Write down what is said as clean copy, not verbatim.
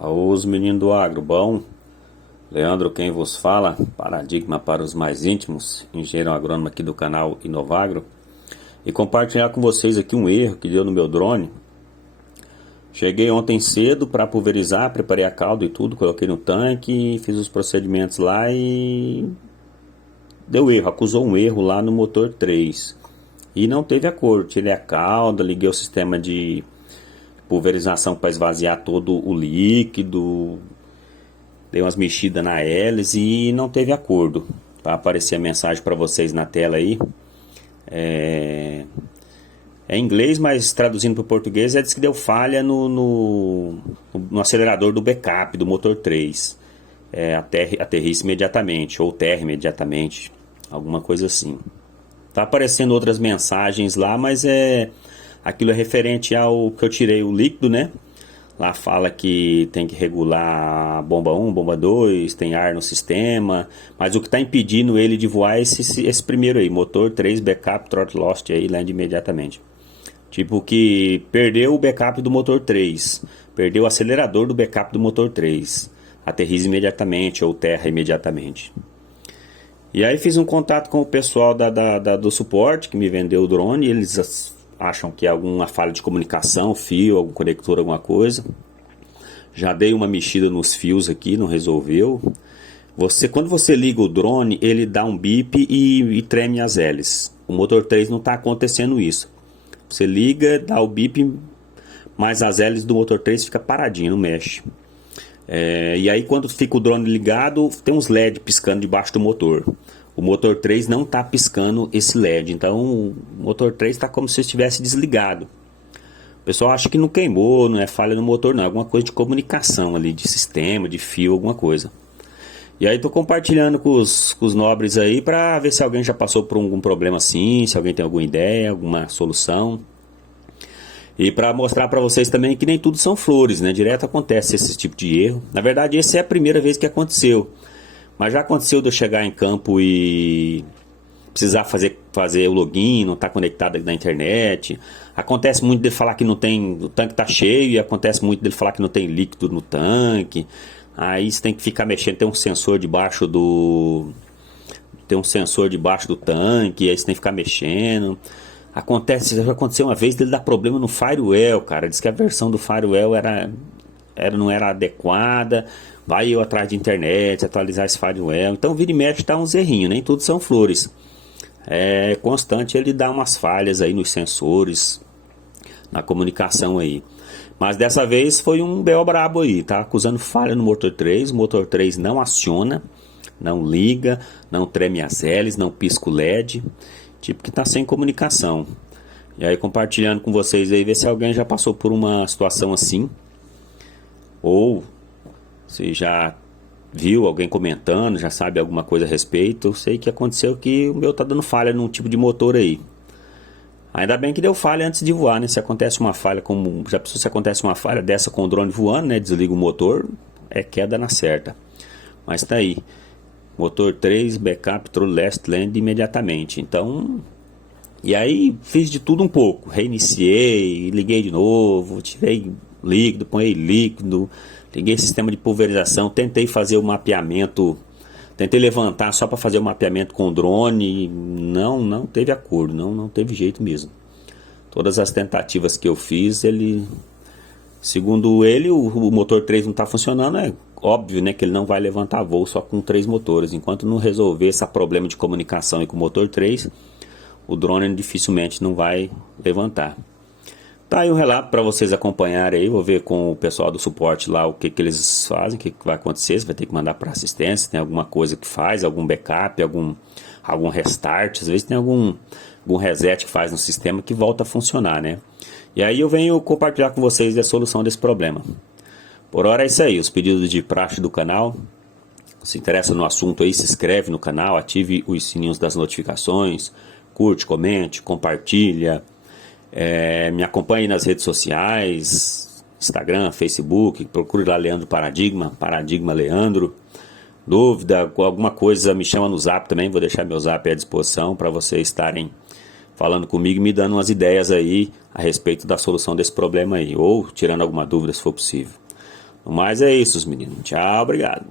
Os meninos do agro, bom? Leandro quem vos fala, paradigma para os mais íntimos, engenheiro agrônomo aqui do canal Inovagro, e compartilhar com vocês aqui um erro que deu no meu drone. Cheguei ontem cedo para pulverizar, preparei a calda e tudo, coloquei no tanque, fiz os procedimentos lá e deu erro, acusou um erro lá no motor 3 e não teve acordo. Tirei a calda, liguei o sistema de pulverização para esvaziar todo o líquido, dei umas mexidas na hélice e não teve acordo. Vai aparecer a mensagem para vocês na tela aí. É em inglês, mas traduzindo para o português, diz que deu falha no acelerador do backup do motor 3. Aterrisse imediatamente, ou terra imediatamente, alguma coisa assim. Tá aparecendo outras mensagens lá, mas aquilo é referente ao que eu tirei o líquido, né? Lá fala que tem que regular a bomba 1, bomba 2, tem ar no sistema, mas o que está impedindo ele de voar é esse primeiro aí, motor 3, backup, throttle lost, aí land imediatamente. Tipo que perdeu o backup do motor 3, perdeu o acelerador do backup do motor 3, aterriza imediatamente ou terra imediatamente. E aí fiz um contato com o pessoal do suporte que me vendeu o drone, eles acham que é alguma falha de comunicação, fio, algum conector, alguma coisa. Já dei uma mexida nos fios aqui, não resolveu. Quando você liga o drone, ele dá um bip e treme as hélices. O motor 3 não está acontecendo isso. Você liga, dá o bip, mas as hélices do motor 3 fica paradinho, não mexe. E aí quando fica o drone ligado, tem uns LED piscando debaixo do motor. O motor 3 não está piscando esse LED, então o motor 3 está como se estivesse desligado. O pessoal acha que não queimou, não é falha no motor não, é alguma coisa de comunicação ali, de sistema, de fio, alguma coisa. E aí estou compartilhando com os nobres aí para ver se alguém já passou por algum problema assim, se alguém tem alguma ideia, alguma solução. E para mostrar para vocês também que nem tudo são flores, né? Direto acontece esse tipo de erro. Na verdade, essa é a primeira vez que aconteceu. Mas já aconteceu de eu chegar em campo e precisar fazer o login, não estar conectado na internet. Acontece muito dele falar que não tem, o tanque está cheio, e acontece muito dele falar que não tem líquido no tanque. Aí você tem que ficar mexendo, tem um sensor debaixo do tanque, aí você tem que ficar mexendo. Já aconteceu uma vez dele dar problema no firewall, cara. Diz que a versão do firewall não era adequada. Vai eu atrás de internet, atualizar esse firewall. Então vira e mexe tá uns errinhos, nem tudo são flores. É constante ele dá umas falhas aí nos sensores, na comunicação aí. Mas dessa vez foi um BO brabo aí, tá acusando falha no motor 3. O motor 3 não aciona, não liga, não treme as hélices, não pisca o LED. Tipo que tá sem comunicação. E aí compartilhando com vocês aí, ver se alguém já passou por uma situação assim. Ou se já viu alguém comentando, já sabe alguma coisa a respeito. Eu sei que aconteceu que o meu tá dando falha num tipo de motor aí. Ainda bem que deu falha antes de voar, né? Se acontece uma falha, já pensou se acontece uma falha dessa com o drone voando, né? Desliga o motor, é queda na certa. Mas tá aí. Motor 3, backup, throttle last, land imediatamente. Então, e aí fiz de tudo um pouco. Reiniciei, liguei de novo, tirei líquido, põe líquido, liguei sistema de pulverização, tentei fazer o mapeamento, tentei levantar só para fazer o mapeamento com o drone, não teve acordo, não teve jeito mesmo. Todas as tentativas que eu fiz, segundo ele, o motor 3 não está funcionando, é óbvio, né, que ele não vai levantar voo só com 3 motores. Enquanto não resolver esse problema de comunicação aí com o motor 3, o drone dificilmente não vai levantar. Tá aí um relato para vocês acompanharem aí. Vou ver com o pessoal do suporte lá o que eles fazem, o que vai acontecer. Você vai ter que mandar para assistência, tem alguma coisa que faz, algum backup, algum restart. Às vezes tem algum reset que faz no sistema que volta a funcionar, né? E aí eu venho compartilhar com vocês a solução desse problema. Por hora é isso aí, os pedidos de praxe do canal. Se interessa no assunto aí, se inscreve no canal, ative os sininhos das notificações, curte, comente, compartilha. Me acompanhe nas redes sociais, Instagram, Facebook, procure lá Leandro Paradigma Leandro. Dúvida, alguma coisa, me chama no Zap também, vou deixar meu Zap à disposição para vocês estarem falando comigo e me dando umas ideias aí a respeito da solução desse problema aí, ou tirando alguma dúvida se for possível. Mas é isso, meninos. Tchau, obrigado.